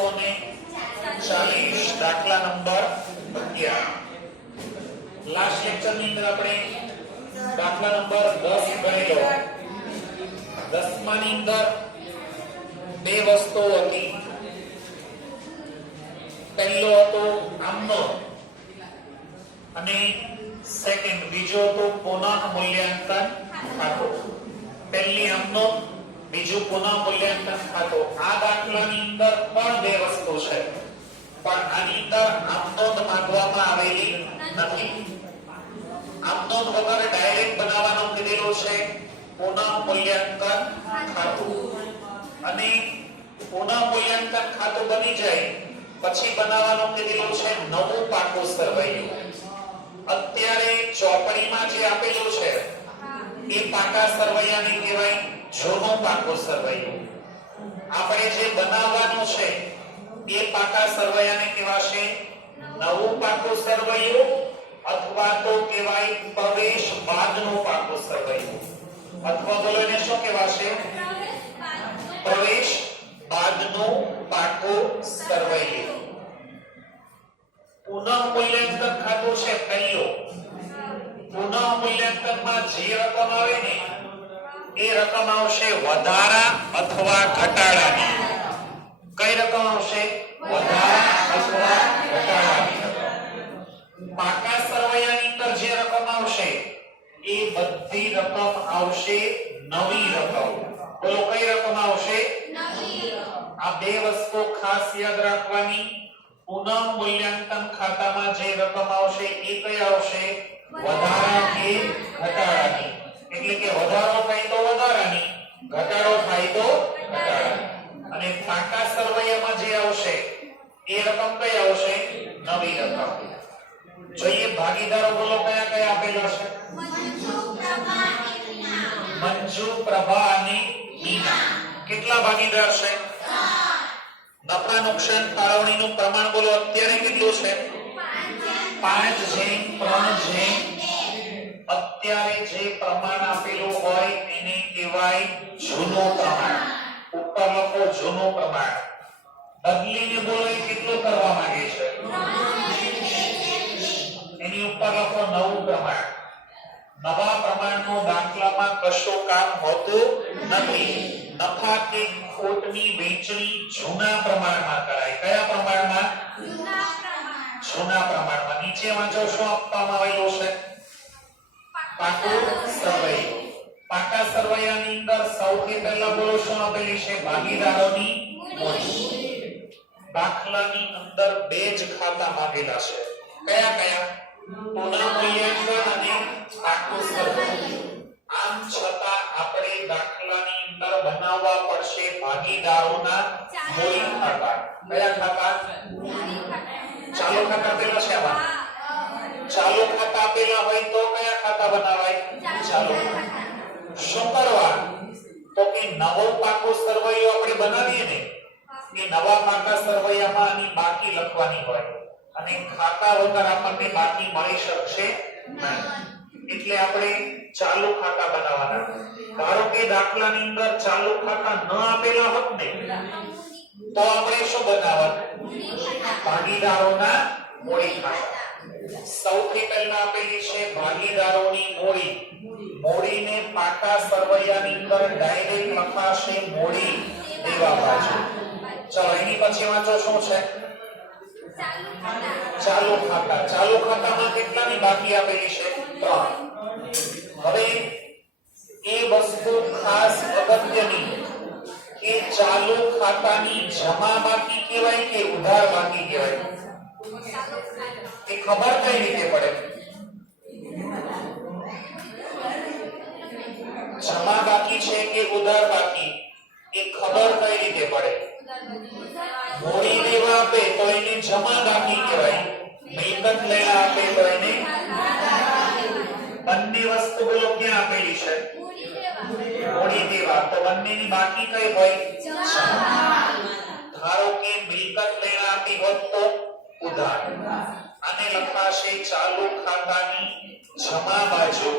240 દાખલા number 11 last lecture ની અંદર આપણે દાખલા નંબર 10 ગણેલો 10 ની અંદર બે વસ્તુઓ હતી પહેલો હતો આમનો અને સેકન્ડ બીજો હતો પુનઃ મૂલ્યાંકન ખાતો પહેલી આમનો બીજું પુનઃ મૂલ્યાંકન ખાતો આ દાખલાની અંદર પણ બે વસ્તુ છે પણ આની અંદર આમનોંધ માંગવામાં આવેલી નથી આમનોંધ વગર ડાયરેક્ટ બનાવવાનો કીધેલો છે પુનઃ મૂલ્યાંકન ખાતું અને પુનઃ મૂલ્યાંકન ખાતું બની જાય પછી બનાવવાનો કીધેલો છે નવું પાકું સરવૈયું અત્યારે ચોપડીમાં જે આપેલું છે એ પાકા સરવૈયાને કહેવાય જૂનું પાકું સરવૈયું આપણે જે બનાવવાનું છે એ પાકા સરવૈયાને કહેવાશે નવું પાકું સરવૈયું અથવા તો કહેવાય પ્રવેશ બાદનું પાકું સરવૈયું અથવા બોલો એને શું કહેવાશે પ્રવેશ બાદનું પાકું સરવૈયું પુનઃ મૂલ્યાંકન ખાતું છે પહેલો પુનઃ મૂલ્યાંકનમાં જે રકમ આવે ને એ રકમ આવશે વધારા અથવા ઘટાડાની કઈ રકમ આવશે વધારા અથવા ઘટાડાની પાકા સરવૈયાની અંદર જે રકમ આવશે એ બધી રકમ આવશે નવી રકમ બોલો કઈ રકમ આવશે નવી આ બે વસ્તુ ખાસ યાદ રાખવાની પુનઃ મૂલ્યાંકન ખાતામાં જે રકમ આવશે એ કઈ આવશે વધારા કે ઘટાડાની એટલે કે વધારો થાય તો વધારાની ઘટાડો થાય તો ઘટાડાની અને પાકા સરવૈયામાં જે આવશે એ રકમ કઈ આવશે નવી રકમ જોઈએ ભાગીદારો બોલો કયા કયા આપેલા છે મંજુ પ્રભા અને મીના કેટલા ભાગીદાર છે નફા નુકસાન ફાળવણીનું પ્રમાણ બોલો અત્યારે કેટલું છે 5:3 અત્યારે જે પ્રમાણ આપેલું હોય એને કહેવાય જૂનું પ્રમાણ ઉપર લખો જૂનું પ્રમાણ બદલીને બોલો એ કેટલું કરવા માંગે છે એની ઉપર લખો નવું પ્રમાણ નવા પ્રમાણનો દાખલામાં કશું કામ હોતું નથી નફા કે ખોટની વહેંચણી જૂના પ્રમાણમાં કરાય કયા પ્રમાણમાં જૂના પ્રમાણમાં નીચે વાંચો શું આપવામાં આવેલું છે પાકું સરવૈયું પાકા સરવૈયાની અંદર સૌથી પહેલા બોલો શું આપેલી છે ભાગીદારોની મૂડી દાખલાની અંદર બે જ ખાતા માંગેલા છે કયા કયા પુનઃ મૂલ્યાંકન અને પાકું સરવૈયું આમ છતાં આપણે દાખલાની અંદર બનાવવા પડશે ભાગીદારોના મૂડી ખાતા કયા ખાતા ચાલુ ખાતા પેલા છે આમાં ચાલુ ખાતા આપેલા હોય તો કયા ખાતા બનાવાય ચાલુ શું કરવા તો કે નવો પાકો સરવૈયો આપણે બનાવીએ ને એ નવા પાકા સરવૈયામાં આની બાકી લખવાની હોય અને ખાતા વગર આપણને બાકી મળી શકશે નહીં એટલે આપણે ચાલુ ખાતા બનાવવાના ધારો કે દાખલાની અંદર ચાલુ ખાતા ન આપેલા હોત ને તો આપણે શું બનાવવાનું ભાગીદારોના મૂડી ખાતા સૌથી પહેલા આપેલી છે ભાગીદારોની મૂડી મૂડીને પાકા સરવૈયાની અંદર ડાયરેક્ટ લખાશે મૂડી દેવા બાજુ ચલો એની પછી વાંચો શું છે ચાલુ ખાતામાં કેટલાની બાકી આપેલી છે 3 હવે એ વસ્તુ ખાસ અગત્યની કે ચાલુ ખાતાની જમા બાકી કહેવાય કે ઉધાર બાકી કહેવાય એ ખબર કઈ રીતે પડે જમા બાકી છે કે ઉધાર બાકી એ ખબર કઈ રીતે પડે મૂડી લેવા આપે તો એને જમા બાકી કહેવાય મિલકત લેવા આપે તો એને બંને વસ્તુ બોલો ક્યાં આપેલી છે મૂડી દેવા તો બંનેની બાકી કઈ હોય ધારો કે મિલકત લેવા આપી હોત તો ઉધાર અને લખાશે ચાલુ ખાતાની જમા બાજુ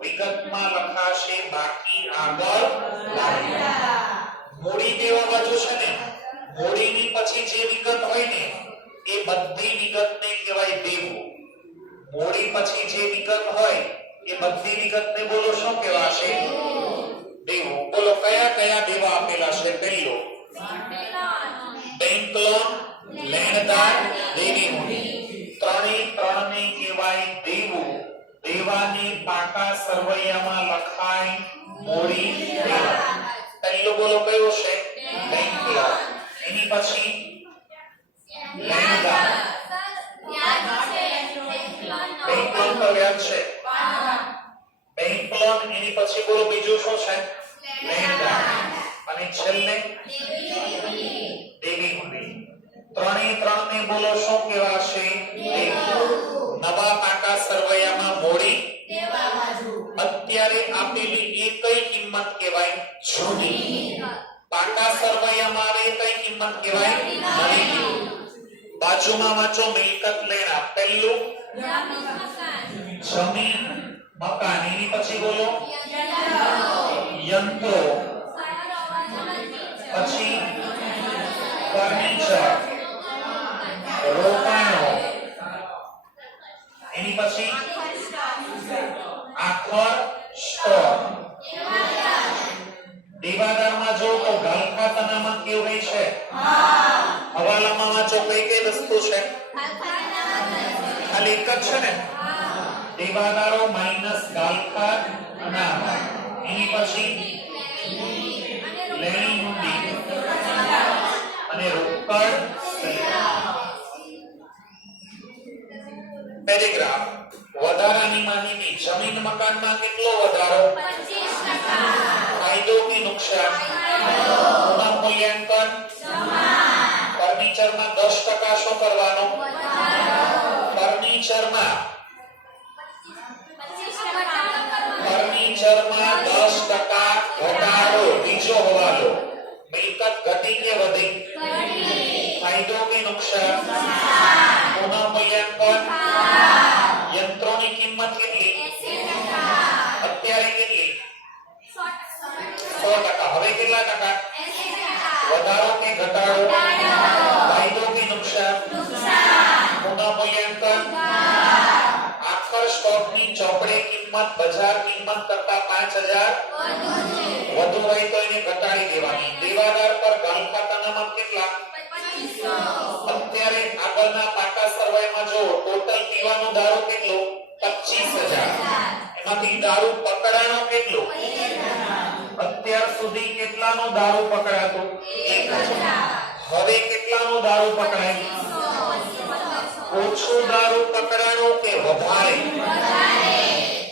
વિગતમાં લખાશે બાકી આગળ મૂડી દેવા બાજુ છે ને મૂડીની પછી જે પછી જે વિગત હોય એ બધી વિગતને બોલો શું કહેવાશે? દેવો. બોલો કયા કયા દેવા આપેલા છે? પહેલો બેંક લોન, લેણદાર, દેવી મૂડી. ત્રણે ત્રણને કહેવાય દેવું. દેવાની પાકા સરવૈયામાં લખાય મૂડી દેવા. પહેલો બોલો કયો છે? Bank loan. એની પછી લેણદાર. બેંક લોન પર વ્યાજ છે. Bank loan. એની પછી બોલો બીજું શું છે? લેણદાર. અને છેલ્લે દેવી મૂડી. ત્રણે ત્રણને બોલો શું કહેવાશે? દેવું. નવા પાકા સરવૈયામાં મૂડી અત્યારે આપેલી એ કઈ કિંમત કહેવાય? જૂની. પાકા સરવૈયામાં આવે એ કઈ કિંમત કહેવાય? નવી. બાજુમાં વાંચો મિલકત લેણા. પહેલું જમીન મકાન. એની પછી બોલો યંત્રો. પછી ફર્નિચર, રોકાણો. એની પછી આખર સ્ટોક. દેવાદારમાં જો તો ગાલખાત અનામત કેવું હોય છે? હવાલામાં વાંચો કઈ કઈ વસ્તુ છે? ખાલી એક જ છે ને? દેવાદારો માઈનસ ગાલખાત અનામત. એની પછી લેણી મૂડી અને રોકડ. પેરેગ્રાફ. વધારાની માહિતી. જમીન મકાનમાં કેટલો વધારો? 25%. ફાયદો કે નુકસાન? પુનઃ મૂલ્યાંકન. ફર્નિચરમાં 10% શું કરવાનો? ફર્નિચરમાં 10% ઘટાડો. બીજો હવાલો. મિલકત ઘટી કે વધી? ફાયદો કે નુકસાન? પુનઃ મૂલ્યાંકન. યંત્રોની કિંમત કેટલી? અત્યારે કેટલી? 100%. હવે કેટલા ટકા? વધારો કે ઘટાડો? ફાયદો કે નુકસાન? પુનઃ મૂલ્યાંકન. આખર સ્ટોકની ચોપડે કિંમત બજાર કિંમત કરતા 5000 વધુ હોય તો એને ઘટાડી દેવાની. દેવાદાર પર ગાલખાત અનામત કેટલા? 2500. અત્યારે આગળના પાકા સરવાઈમાં જો ટોટલ પીવાનો દારૂ કેટલો? 25000. એમાંથી દારૂ પકડાણો કેટલો? અત્યાર સુધી કેટલાનો દારૂ પકડાતો? 1000. હવે કેટલાનો દારૂ પકડાય? ઓછો દારૂ પકડાણો કે વધારે?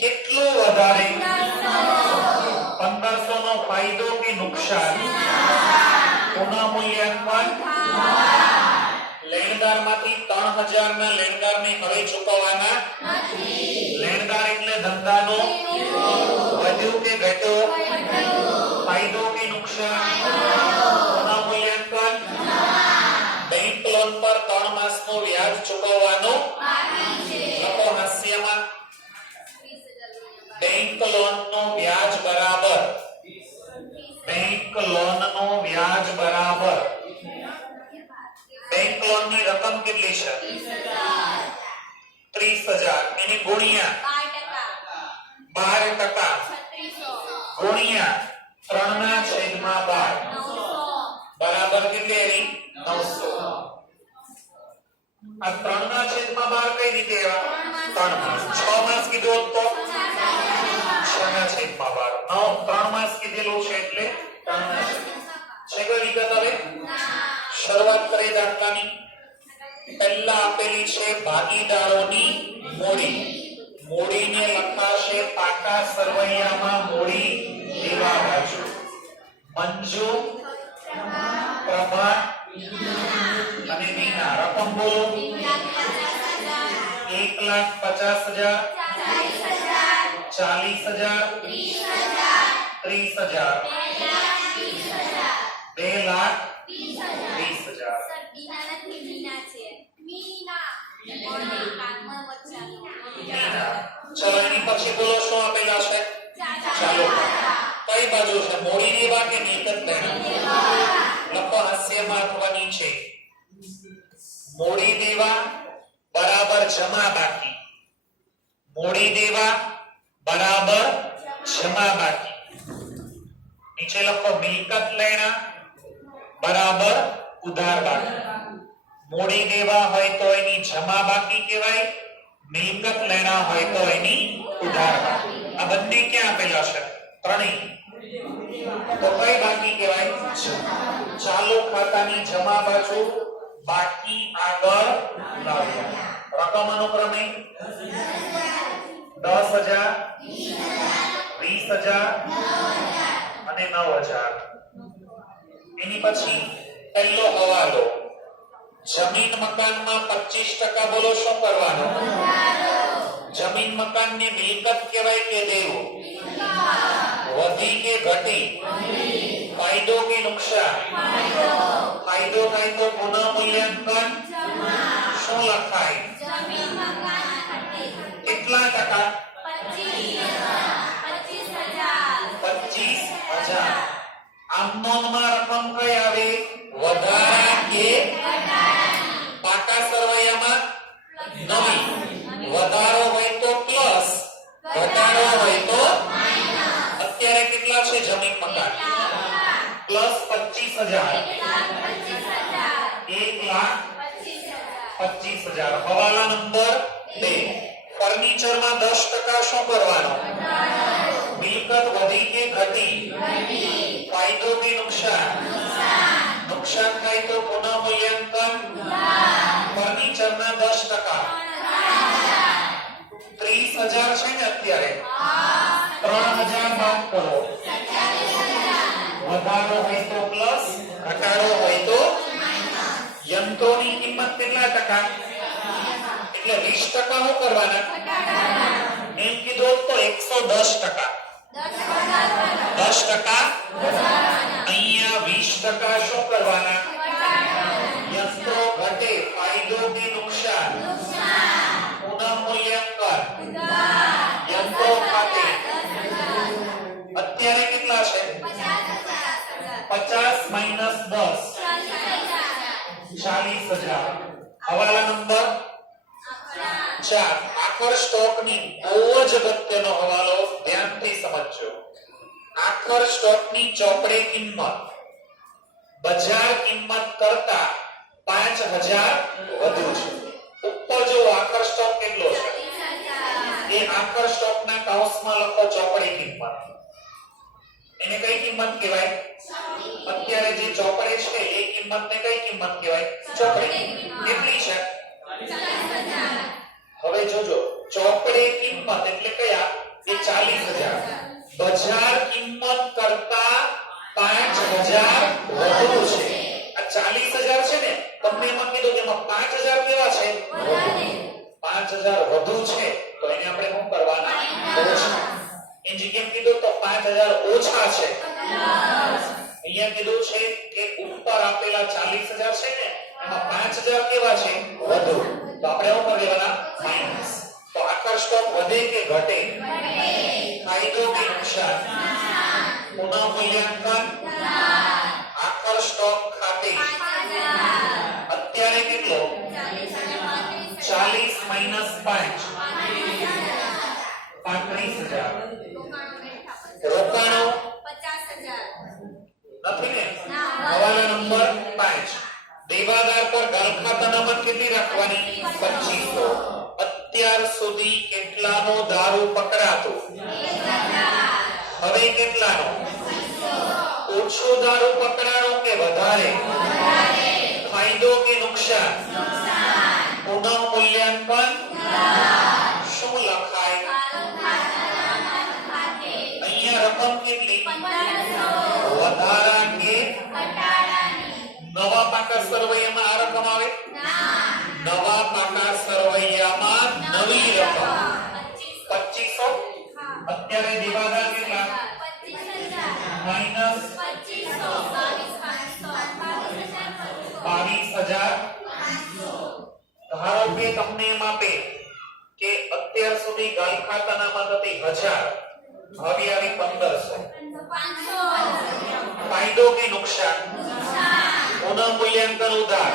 કેટલો વધારે? 1500 નો ફાયદો કે નુકસાન? પુનઃ મૂલ્યાંકન. લેણદારમાંથી 3000 ના લેણદારને હવે ચૂકવવાના નથી. લેણદાર એટલે ધંધાનો વધ્યો કે ઘટ્યો? ફાયદો કે નુકસાન? પુનઃ મૂલ્યાંકન. બેંક લોન પર 3 માસનો વ્યાજ ચૂકવવાનો બાકી છે. લખો હાસ્યમાં. બેંક લોનનો વ્યાજ બરાબર. બેંક લોનનો વ્યાજ બરાબર. બેંક લોનની રકમ કેટલી છે? 30000. એને ગુણ્યા 12%. ગુણ્યા 3/12 બરાબર કેટલી આવી? 900. આ 3/12 કઈ રીતે આવ્યા? 3 માસ. 6 માસ કીધું તો 6/12. 3 માસ કીધેલું છે એટલે 3 છે. કોઈ વિગત હવે? શરૂઆત કરીએ દાખલાની. પહેલા આપેલી છે ભાગીદારોની મૂડી. મૂડીને લખાશે પાકા સરવૈયામાં મૂડી દેવા બાજુ. મંજુ, પ્રભા અને મીના. રકમ બોલો. 1,50,000, 40,000, 30,000, 2,20,000. ચલો એની પછી બોલો શું આપેલા છે? ચાલો કઈ બાજુ છે? મૂડી દેવા કે મિલકત લેણા? લખો હાસ્યમાં અથવા નીચે. મૂડી દેવા બરાબર જમા બાકી. મોડી દેવા બરાબર જમા બાકી. નીચે લખો મિલકત લેણા બરાબર ઉધાર બાકી. મોડી દેવા હોય તો એની જમા બાકી કહેવાય, મિલકત લેણા હોય તો એની ઉધાર બાકી. આ બંને ક્યાં આપેલા છે? ત્રણેય. તો કઈ બાકી કહેવાય? ચાલુ ખાતાની જમા બાજુ બાકી આગળ લાવ્યા. રકમ અનુક્રમે 10,000 20,000 અને 9,000. એની પછી પહેલો હવાલો જમીન મકાનમાં 25% બોલો શું કરવાનું? જમીન મકાનની મિલકત કહેવાય કે દેવું? વધી કે ઘટી? ફાયદો કે નુકસાન? ફાયદો થાય તો પુનઃ મૂલ્યાંકન શું લખાય? કેટલા ટકા? 25,000. આમ નોંધમાં રકમ કઈ આવે? વધારા કે પાકા સરવૈયામાં નવી. વધારો હોય તો પ્લસ, ઘટાડો હોય તો માઈનસ. અત્યારે કેટલા છે જમીન મકાન? પ્લસ 25,000. 1,25,000. હવાલા નંબર 2. ફર્નિચરમાં 10% શું કરવાનો? મિલકત વધી કે ઘટી? ફાયદો કે નુકસાન? નુકસાન થાય તો પુનઃ મૂલ્યાંકન. ફર્નિચરના 10%. 30,000 છે ને અત્યારે? 3,000 બાદ કરો. વધારો હોય તો પ્લસ, ઘટાડો હોય તો માઈનસ. યંત્રોની કિંમત કેટલા ટકા? એટલે 20% શું કરવાના? એમ કીધું તો 110%. 10% અહીંયા 20% શું કરવાના? યંત્રો ઘટે, ફાયદો કે નુકસાન? પુનઃ મૂલ્યાંકન. યંત્રો ખાતે અત્યારે કેટલા છે? 50 માઈનસ 10 40,000. હવાલા નંબર 4. આખર સ્ટોકની બહુ જ અગત્યનો હવાલો, ધ્યાનથી સમજજો. આખર સ્ટોકની ચોપડે કિંમત બજાર કિંમત કરતા 5,000 વધુ છે. ઉપર જો આખર સ્ટોક કેટલો છે એ આખર સ્ટોકના કૌંસમાં લખો ચોપડે કિંમત. એને કઈ કિંમત કહેવાય? અત્યારે જે ચોપડે છે એ કિંમતને કઈ કિંમત કહેવાય? ચોપડે. કેટલી છે? 40,000. હવે જોજો, ચોપડે કિંમત એટલે કયા? એ 40,000. બજાર કિંમત કરતા 5,000 વધુ છે. આ 40,000 છે ને, તમને એમાં કીધું કે એમાં 5,000 કેવા છે? 5,000 વધુ છે તો એને આપણે શું કરવાના? ઓછા. એની કેમ કીધું તો 5,000 ઓછા છે. અહીંયા કીધું છે કે ઉપર આપેલા 40,000 છે ને એમાં 5,000 કેવા છે? વધુ. તો આપણે શું કરવાના? માઈનસ. તો આખર સ્ટોક વધે કે ઘટે? ફાયદો કે નુકસાન? પુનઃ મૂલ્યાંકન. આખર સ્ટોક ખાતે અત્યારે કેટલો? 40 માઈનસ 5 35,000. રોકાણો 50,000 નથી ને? હવાલા નંબર 5. દેવાદાર પર ગાલ ખાતાના મત કેટલી રાખવાની? 2500. અત્યાર સુધી કેટલાનો દારૂ પકડાતો? 1,000. હવે કેટલાનો? ઓછો દારૂ પકડાણો કે વધારે? ફાયદો કે નુકસાન? પુનઃ મૂલ્યાંકન. શું લખાય? અહીંયા રકમ કેટલી? વધારા કે નવા પાકા સરવૈયામાં આ રકમ આવે? નવા પાકા સરવૈયામાં નવી રકમ 2500. અત્યારે દેવાદાર કેટલા? માઈનસ 22,000. ધારો કે તમને એમ આપે કે અત્યાર સુધી ગાલ ખાતાના મત હતી 1,000, હવે આવી 1,500. ફાયદો કે નુકસાન? પુનઃ મૂલ્યાંકન ઉધાર.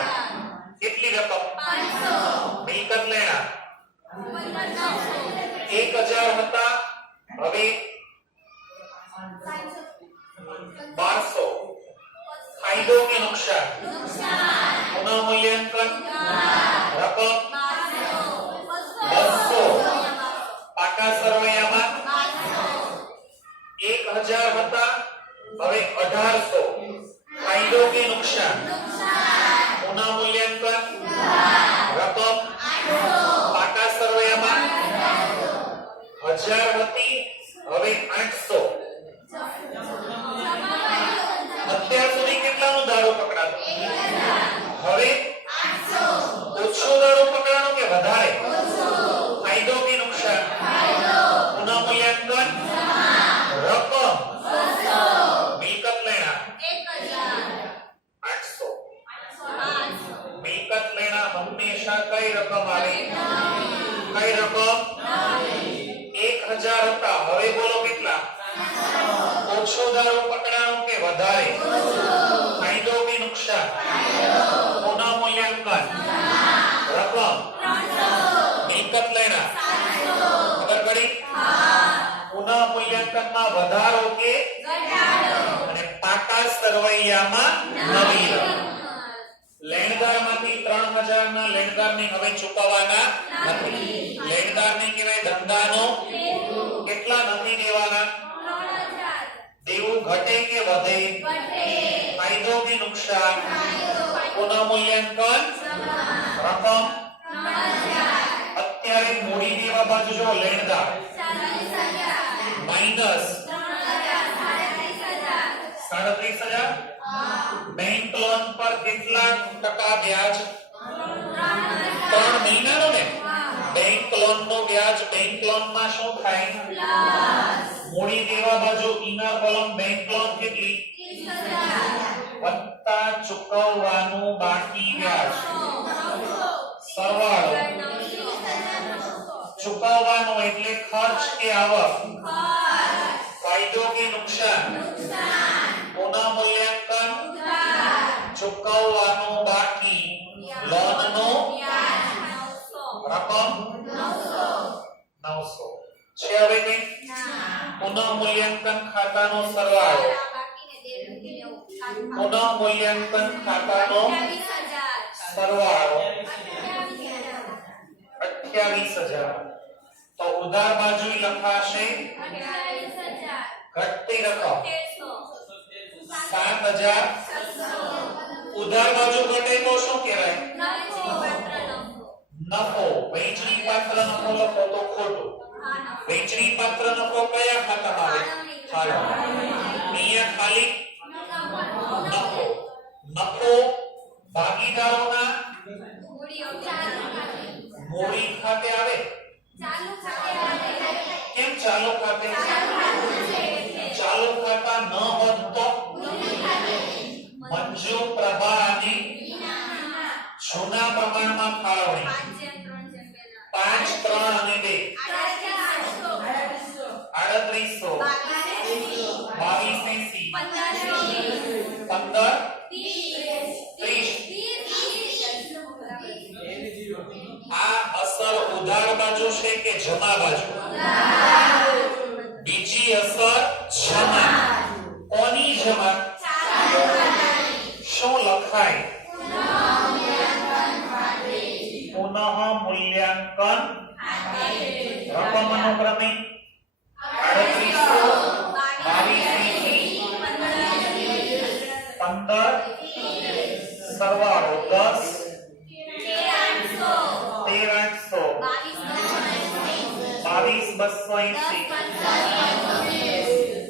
કેટલી રકમ? 500. મિલકત લેણા 1000 હતા હવે 1200 ફાયદો કે નુકસાન પુનઃ મૂલ્યાંકન રકમ 200 પાકા સરવૈયામાં 1000 હતા હવે 1800 ફાયદો કે નુકસાન પુનઃ મૂલ્યાંકન રકમ પાકા સરવૈયામાં 1000 હતી હવે 800 અત્યાર સુધી કેટલાનું દારૂ પકડાતો હવે 800 ઓછો દારૂ પકડાણો કે વધારે ફાયદો કે નુકસાન પુનઃ મૂલ્યાંકન રકમ 200 મિલકત લેણા 800 મિલકત લેણા હંમેશા કઈ રકમ આવે કઈ રકમ 1000 હતા હવે બોલો કેટલા ઓછો દારૂ પકડાણો કે વધારે ફાયદો કે નુકસાન પુનઃ મૂલ્યાંકન રકમ 300 મિલકત લેણા ખબર પડી પુનઃ મૂલ્યાંકનમાં વધારો કે ઘટાડો અને પાકા સરવૈયામાં નવી રકમ લેણદારમાંથી 3000 ના લેણદારને હવે ચૂકવવાના નથી લેણદારને કહેવાય ધંધાનો કેટલા નથી દેવાના દેવું ઘટે કે વધે ફાયદો કે નુકસાન પુનઃ મૂલ્યાંકન રકમ અત્યારે મૂડી દેવા બાજુ જો લેણદાર માઈનસ 37000 બેંક લોન પર કેટલા ટકા વ્યાજ 3 મહિનાનો ને બેંક લોન નો વ્યાજ બેંક લોન માં શું થાય મૂડી દેવા બાજુ ઇનર કોલમ બેંક લોન કેટલી 30000 વત્તા ચૂકવવાનું બાકી વ્યાજ સરવાળો ચૂકવવાનું એટલે ખર્ચ કે આવક ફાયદો કે નુકસાન પુનઃ મૂલ્યાંકન ચૂકવવાનું બાકી લોન નો રકમ 900 છે હવે કે પુનઃ મૂલ્યાંકન ખાતાનો સરવાળો પુનઃ મૂલ્યાંકન ખાતાનો સરવાળો 28000 તો ઉધાર બાજુ લખાશે ઘટતી રકમ 7600 ઉધાર બાજુ ઘટે તો શું કહેવાય નફો વેચણી પાત્ર નફો લખો તો ખોટું વેચણી પાત્ર નફો કયા ખાતામાં આવે અહીંયા ખાલી નફો નફો ભાગીદારોના મૂડી ખાતે આવે કેમ ચાલુ ખાતે ચાલુ ખાતા ન હોત તો મંજુ પ્રભા અને જૂના પ્રમાણમાં ફાળવણી 5 3 અને 2 3800 22 15 આ અસર ઉધાર બાજુ છે કે જમા બાજુ બીજી અસર જમા કોની જમા શું લખાય પુનઃ મૂલ્યાંકન રકમ અનુક્રમે 3800 સરવાળો 10 22280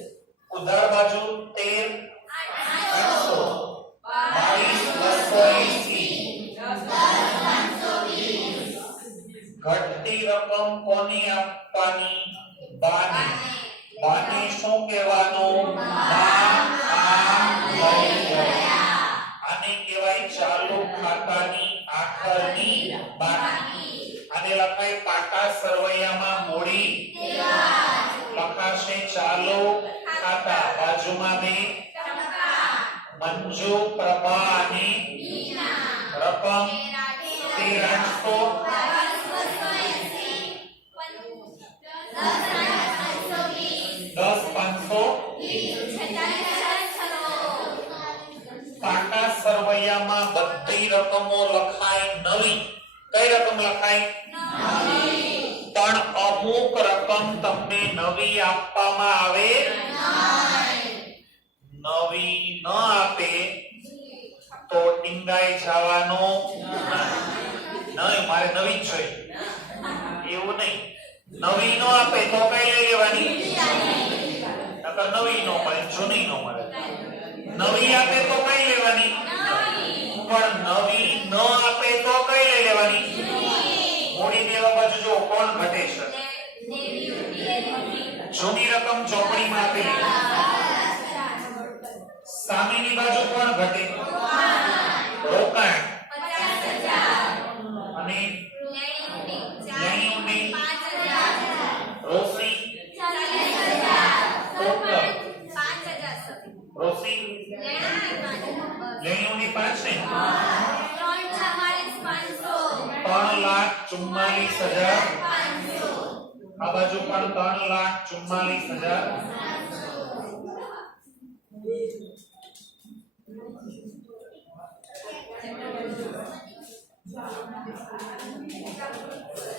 ઉધાર બાજુ 13800 22280 ઘટતી રકમ કોની આપવાની બાને બાને શું કહેવાનું આને કહેવાય ચાલુ ખાતાની આખરની બાકી આને લખાય પાકા સરવૈયામાં મૂડી લખાશે ચાલુ ખાતા બાજુમાં બે મંજુ પ્રભા અને રકમ 1380 રૂપિયામાં બધી રકમો લખાય નવી. કઈ રકમ લખાય? પણ અમુક રકમ તમને નવી આપવામાં આવે નવી ન આપે તો ટીંગાઈ જવાનો નહીં. મારે નવી જ જોઈએ એવું નહીં. નવી નો આપે તો કઈ લઈ લેવાની? નકર નવી નો મળે, જૂની નો મળે. નવી આપે તો કઈ લેવાની? પણ નવી ન આપે તો કઈ લઈ લેવાની? મૂડી દેવા બાજુ જો કોણ ઘટે છે? જૂની રકમ ચોપડીમાં આપેલી. સામેની બાજુ કોણ ઘટે? રોકાણ. અને લેણીઓની રોસી રોસી લેણીઓની 5 ને 3,44,500. આ બાજુ પણ 3,44,500.